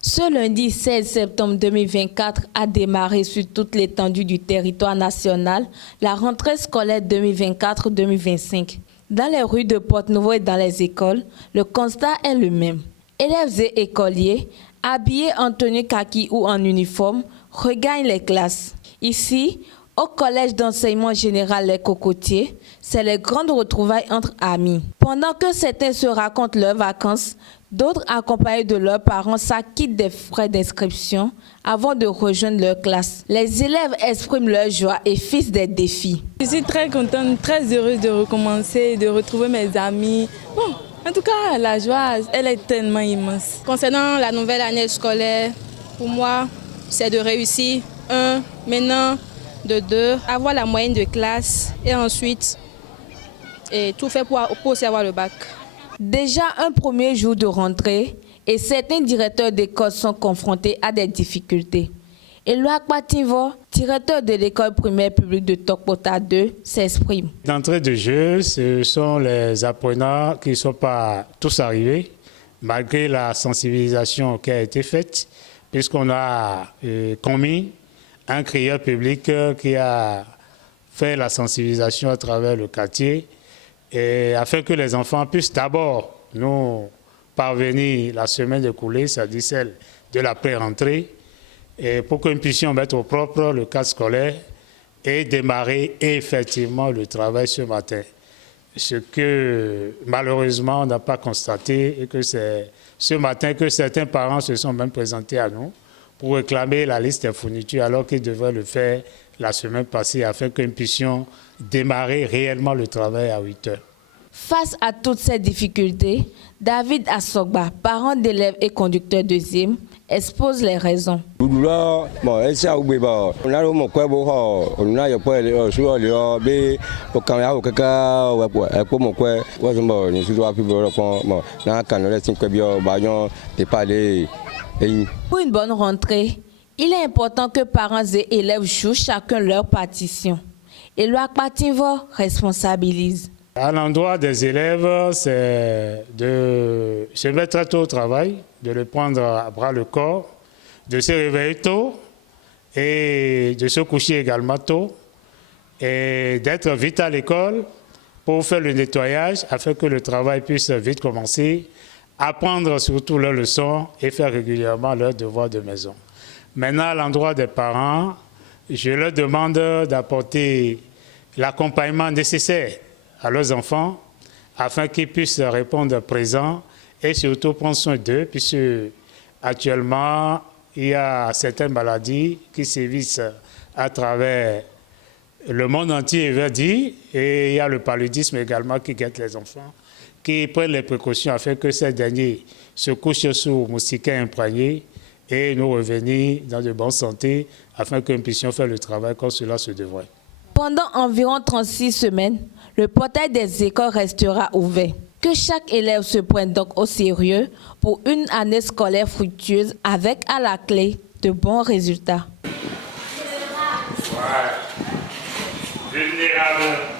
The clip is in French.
Ce lundi 16 septembre 2024 a démarré sur toute l'étendue du territoire national la rentrée scolaire 2024-2025. Dans les rues de Porte-Nouveau et dans les écoles, le constat est le même. Élèves et écoliers, habillés en tenue kaki ou en uniforme, regagnent les classes. Ici, au collège d'enseignement général Les Cocotiers, c'est les grandes retrouvailles entre amis. Pendant que certains se racontent leurs vacances, d'autres accompagnés de leurs parents s'acquittent des frais d'inscription avant de rejoindre leur classe. Les élèves expriment leur joie et fixent des défis. Je suis très contente, très heureuse de recommencer, de retrouver mes amis. Bon, en tout cas, la joie, elle est tellement immense. Concernant la nouvelle année scolaire, pour moi, c'est de réussir, maintenant, de 2, avoir la moyenne de classe et ensuite tout faire pour aussi avoir le bac. Déjà un premier jour de rentrée et certains directeurs d'école sont confrontés à des difficultés. Éloi Kpatinvo, directeur de l'école primaire publique de Tokpota 2, s'exprime. D'entrée de jeu, ce sont les apprenants qui ne sont pas tous arrivés, malgré la sensibilisation qui a été faite, puisqu'on a commis un crieur public qui a fait la sensibilisation à travers le quartier, et afin que les enfants puissent d'abord nous parvenir la semaine écoulée, c'est-à-dire celle de la pré-rentrée, et pour que nous puissions mettre au propre le cadre scolaire et démarrer effectivement le travail ce matin. Ce que malheureusement on n'a pas constaté, et que c'est ce matin que certains parents se sont même présentés à nous pour réclamer la liste des fournitures alors qu'ils devaient le faire la semaine passée afin que nous puissions démarrer réellement le travail à 8 heures. Face à toutes ces difficultés, David Assogba, parent d'élèves et conducteur de ZIM, expose les raisons. Pour une bonne rentrée, il est important que parents et élèves jouent chacun leur partition. Éloi Kpatinvo responsabilise. À l'endroit des élèves, c'est de se mettre très tôt au travail, de le prendre à bras le corps, de se réveiller tôt et de se coucher également tôt et d'être vite à l'école pour faire le nettoyage afin que le travail puisse vite commencer, apprendre surtout leurs leçons et faire régulièrement leurs devoirs de maison. Maintenant, à l'endroit des parents, je leur demande d'apporter l'accompagnement nécessaire à leurs enfants afin qu'ils puissent répondre présents et surtout prendre soin d'eux, puisque actuellement, il y a certaines maladies qui sévissent à travers le monde entier, je veux dire, et il y a le paludisme également qui guette les enfants, qui prennent les précautions afin que ces derniers se couchent sous moustiquaires imprégnés et nous revenir dans de bonne santé afin que nous puissions faire le travail comme cela se devrait. Pendant environ 36 semaines, le portail des écoles restera ouvert. Que chaque élève se prenne donc au sérieux pour une année scolaire fructueuse avec à la clé de bons résultats. Vulnérable.